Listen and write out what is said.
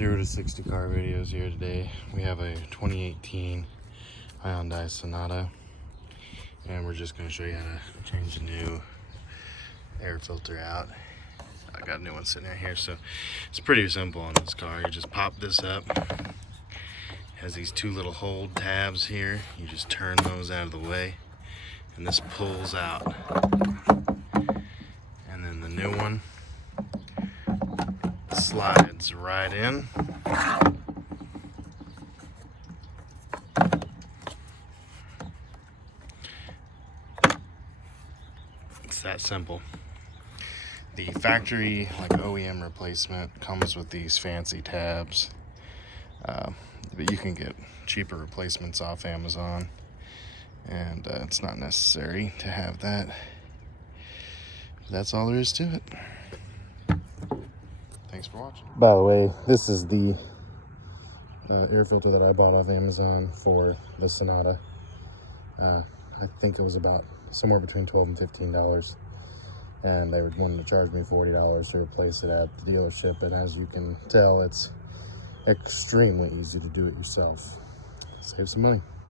0 to 60 car videos here today. We have a 2018 Hyundai Sonata, and we're just going to show you how to change the new air filter out. I got a new one sitting right here, so it's pretty simple on this car. You just pop this up. It has these two little hold tabs here. You just turn those out of the way, and this pulls out. And then the new one slides right in. It's that simple. The factory, like OEM replacement, comes with these fancy tabs, but you can get cheaper replacements off Amazon, and it's not necessary to have that. That's all there is to it. Thanks for watching. By the way, this is the air filter that I bought off Amazon for the Sonata. I think it was about somewhere between $12 and $15, and they were wanting to charge me $40 to replace it at the dealership. And as you can tell, it's extremely easy to do it yourself. Save some money.